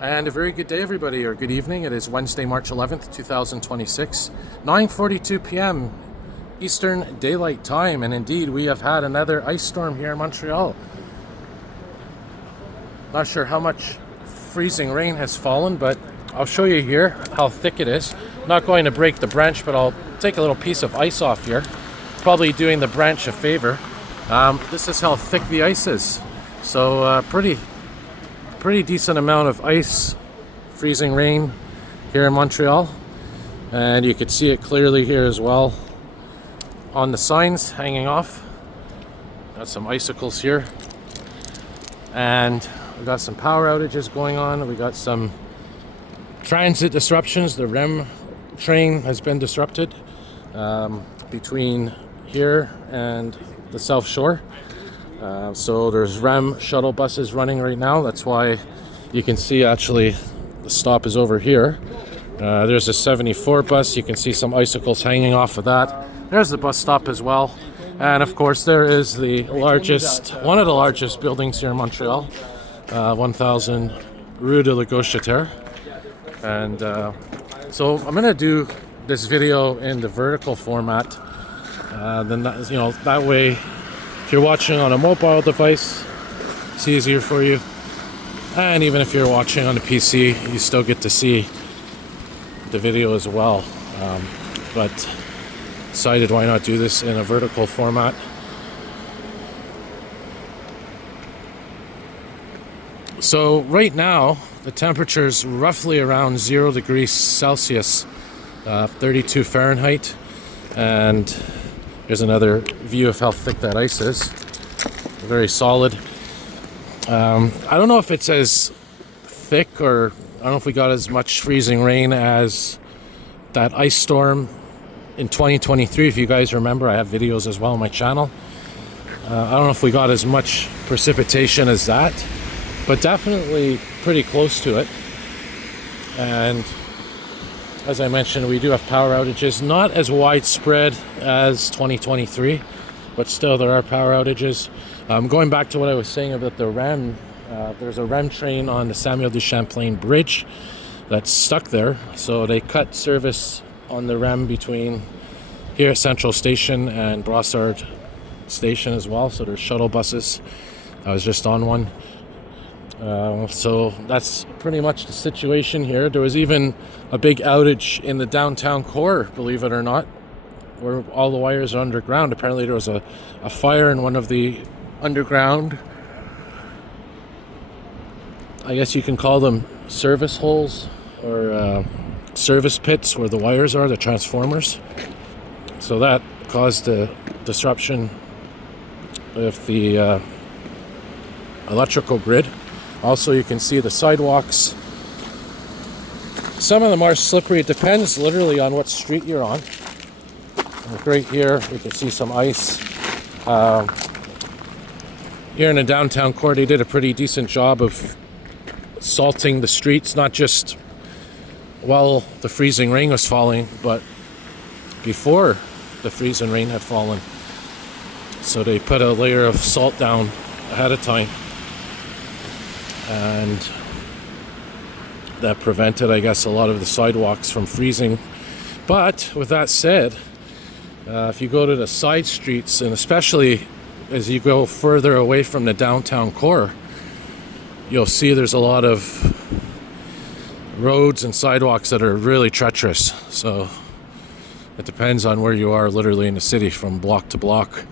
And a very good day, everybody, or good evening. It is Wednesday, March 11th, 2026, 9:42 p.m. Eastern Daylight Time. And indeed, we have had another ice storm here in Montreal. Not sure how much freezing rain has fallen, but I'll show you here how thick it is. I'm not going to break the branch, but I'll take a little piece of ice off here. Probably doing the branch a favor. This is how thick the ice is. So pretty decent amount of ice, freezing rain here in Montreal, and you could see it clearly here as well on the signs hanging off. Got some icicles here, and we got some power outages going on. We got some transit disruptions. The REM train has been disrupted between here and the South Shore. So there's REM shuttle buses running right now. That's why you can see actually the stop is over here. There's a 74 bus. You can see some icicles hanging off of that. There's the bus stop as well. And of course there is one of the largest buildings here in Montreal, 1000 Rue de la Gauchetière. And so I'm going to do this video in the vertical format. Then that way, if you're watching on a mobile device, it's easier for you. And even if you're watching on a PC, you still get to see the video as well. But decided why not do this in a vertical format. So right now, the temperature is roughly around 0 degrees Celsius, 32 Fahrenheit. And here's another view of how thick that ice is. Very solid. I don't know if it's as thick, or I don't know if we got as much freezing rain as that ice storm in 2023. If you guys remember, I have videos as well on my channel. I don't know if we got as much precipitation as that, but definitely pretty close to it. And as I mentioned, we do have power outages, not as widespread as 2023, but still there are power outages. Going back to what I was saying about the REM, there's a REM train on the Samuel de Champlain Bridge that's stuck there. So they cut service on the REM between here at Central Station and Brossard Station as well. So there's shuttle buses. I was just on one. So that's pretty much the situation here. There was even a big outage in the downtown core, believe it or not, where all the wires are underground. Apparently there was a fire in one of the underground, I guess you can call them service holes or service pits where the wires are, the transformers. So that caused a disruption of the electrical grid. Also, you can see the sidewalks. Some of them are slippery. It depends literally on what street you're on. Like right here, you can see some ice. Here in the downtown core, they did a pretty decent job of salting the streets, not just while the freezing rain was falling, but before the freezing rain had fallen. So they put a layer of salt down ahead of time, and that prevented, I guess, a lot of the sidewalks from freezing. But with that said, if you go to the side streets, and especially as you go further away from the downtown core, you'll see there's a lot of roads and sidewalks that are really treacherous. So it depends on where you are literally in the city from block to block.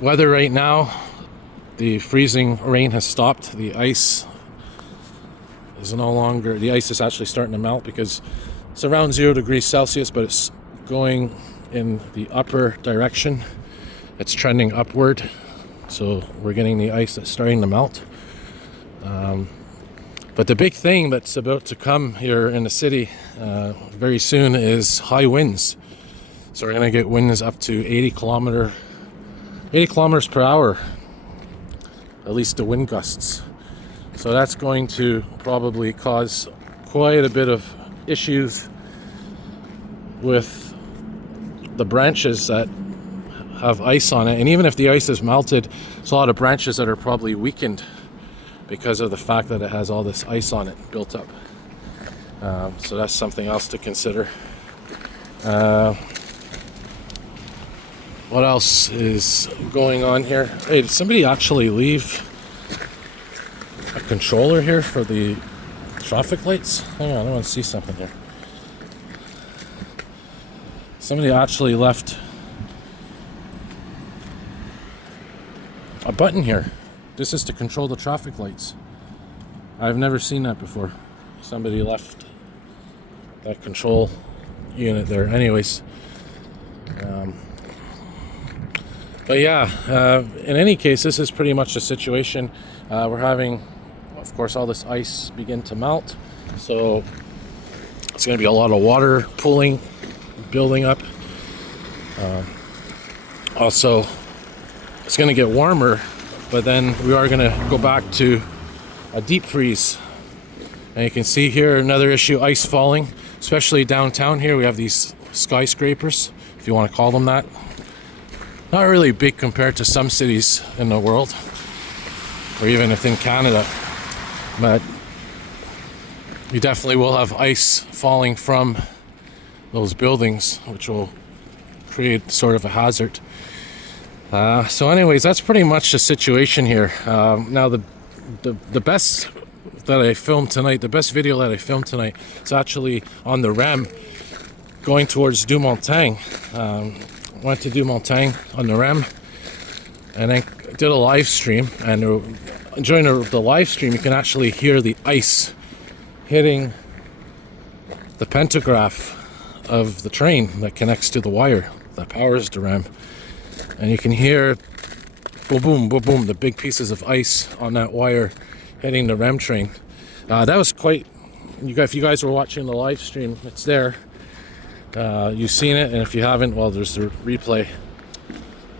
Weather right now, the freezing rain has stopped. The ice is actually starting to melt because it's around 0 degrees Celsius, but it's going in the upper direction. It's trending upward. So we're getting the ice that's starting to melt. But the big thing that's about to come here in the city very soon is high winds. So we're going to get winds up to 80 kilometers per hour, at least the wind gusts. So that's going to probably cause quite a bit of issues with the branches that have ice on it. And even if the ice is melted, there's a lot of branches that are probably weakened because of the fact that it has all this ice on it built up. So that's something else to consider. What else is going on here? Hey, did somebody actually leave a controller here for the traffic lights? Hang on, I want to see something here. Somebody actually left a button here. This is to control the traffic lights. I've never seen that before. Somebody left that control unit there. Anyways, but yeah, in any case, this is pretty much the situation. We're having, of course, all this ice begin to melt, so it's going to be a lot of water pooling, building up. Also, it's going to get warmer, but then we are going to go back to a deep freeze. And you can see here another issue, ice falling, especially downtown here. We have these skyscrapers, if you want to call them that. Not really big compared to some cities in the world, or even within Canada, but we definitely will have ice falling from those buildings, which will create sort of a hazard. So anyways, that's pretty much the situation here. Now the best that I filmed tonight, the best video that I filmed tonight, is actually on the REM going towards Dumontagne. Went to Dumontagne on the REM and then did a live stream, and during the live stream you can actually hear the ice hitting the pantograph of the train that connects to the wire that powers the REM, and you can hear boom boom boom boom, the big pieces of ice on that wire hitting the REM train. That was quite, if you guys were watching the live stream, it's there. You've seen it, and if you haven't, well, there's the replay.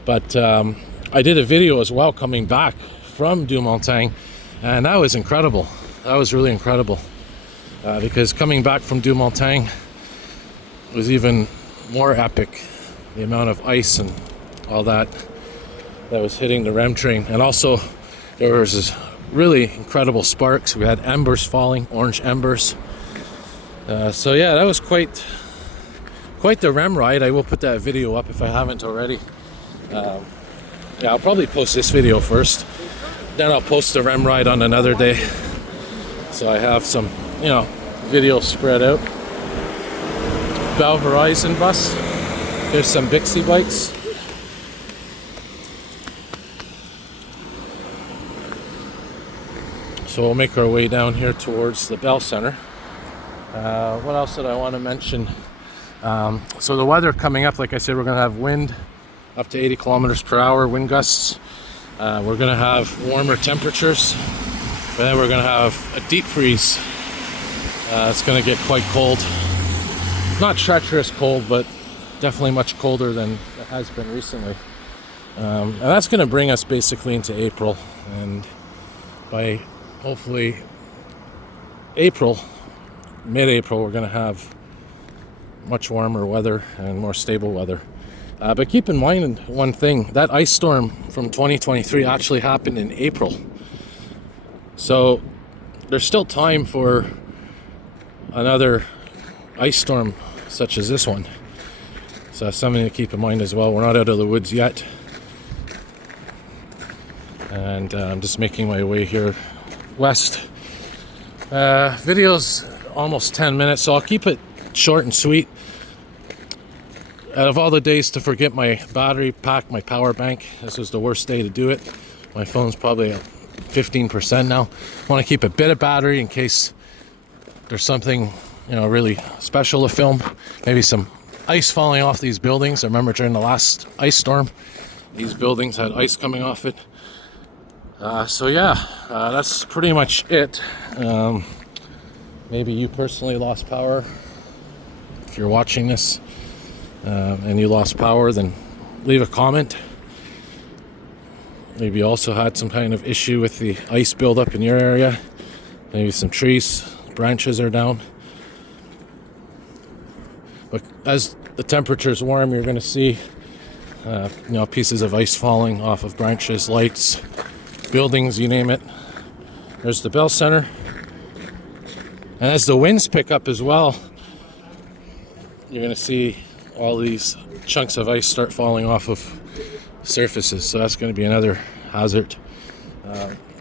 But I did a video as well coming back from Dumontagne, and that was incredible. That was really incredible, because coming back from Dumontagne was even more epic. The amount of ice and all that was hitting the REM train, and also there was this really incredible sparks. We had embers falling, orange embers. So yeah, that was quite the REM ride. I will put that video up if I haven't already. Yeah, I'll probably post this video first, then I'll post the REM ride on another day, so I have some, videos spread out. Bell Horizon bus. There's some Bixie bikes. So we'll make our way down here towards the Bell Center. What else did I want to mention? So the weather coming up, like I said, we're going to have wind up to 80 kilometers per hour, wind gusts. We're going to have warmer temperatures, but then we're going to have a deep freeze. It's going to get quite cold. Not treacherous cold, but definitely much colder than it has been recently. And that's going to bring us basically into April. And by hopefully mid-April, we're going to have much warmer weather and more stable weather. But keep in mind one thing, that ice storm from 2023 actually happened in April. So there's still time for another ice storm such as this one. So that's something to keep in mind as well. We're not out of the woods yet. And I'm just making my way here west. Video's almost 10 minutes, so I'll keep it short and sweet. Out of all the days to forget my battery pack, my power bank, this was the worst day to do it. My phone's probably at 15% now. I want to keep a bit of battery in case there's something, really special to film. Maybe some ice falling off these buildings. I remember during the last ice storm, these buildings had ice coming off it. So yeah, that's pretty much it. Maybe you personally lost power. If you're watching this and you lost power, then leave a comment. Maybe you also had some kind of issue with the ice buildup in your area. Maybe some trees, branches are down. But as the temperature's warm, you're going to see pieces of ice falling off of branches, lights, buildings, you name it. There's the bell center. And as the winds pick up as well, you're going to see all these chunks of ice start falling off of surfaces. So that's going to be another hazard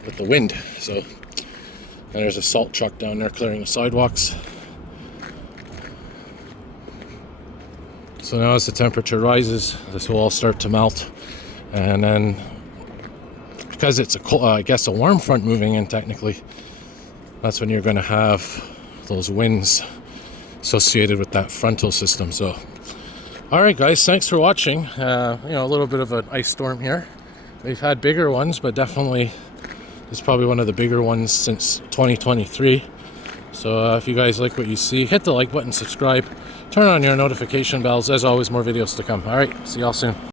with the wind. So, and there's a salt truck down there clearing the sidewalks. So now as the temperature rises, this will all start to melt. And then, because it's a cold, I guess a warm front moving in technically, that's when you're going to have those winds associated with that frontal system. So, all right, guys, thanks for watching. A little bit of an ice storm here. We've had bigger ones, but definitely it's probably one of the bigger ones since 2023. So if you guys like what you see, hit the like button, subscribe, turn on your notification bells. As always, more videos to come. All right, see y'all soon.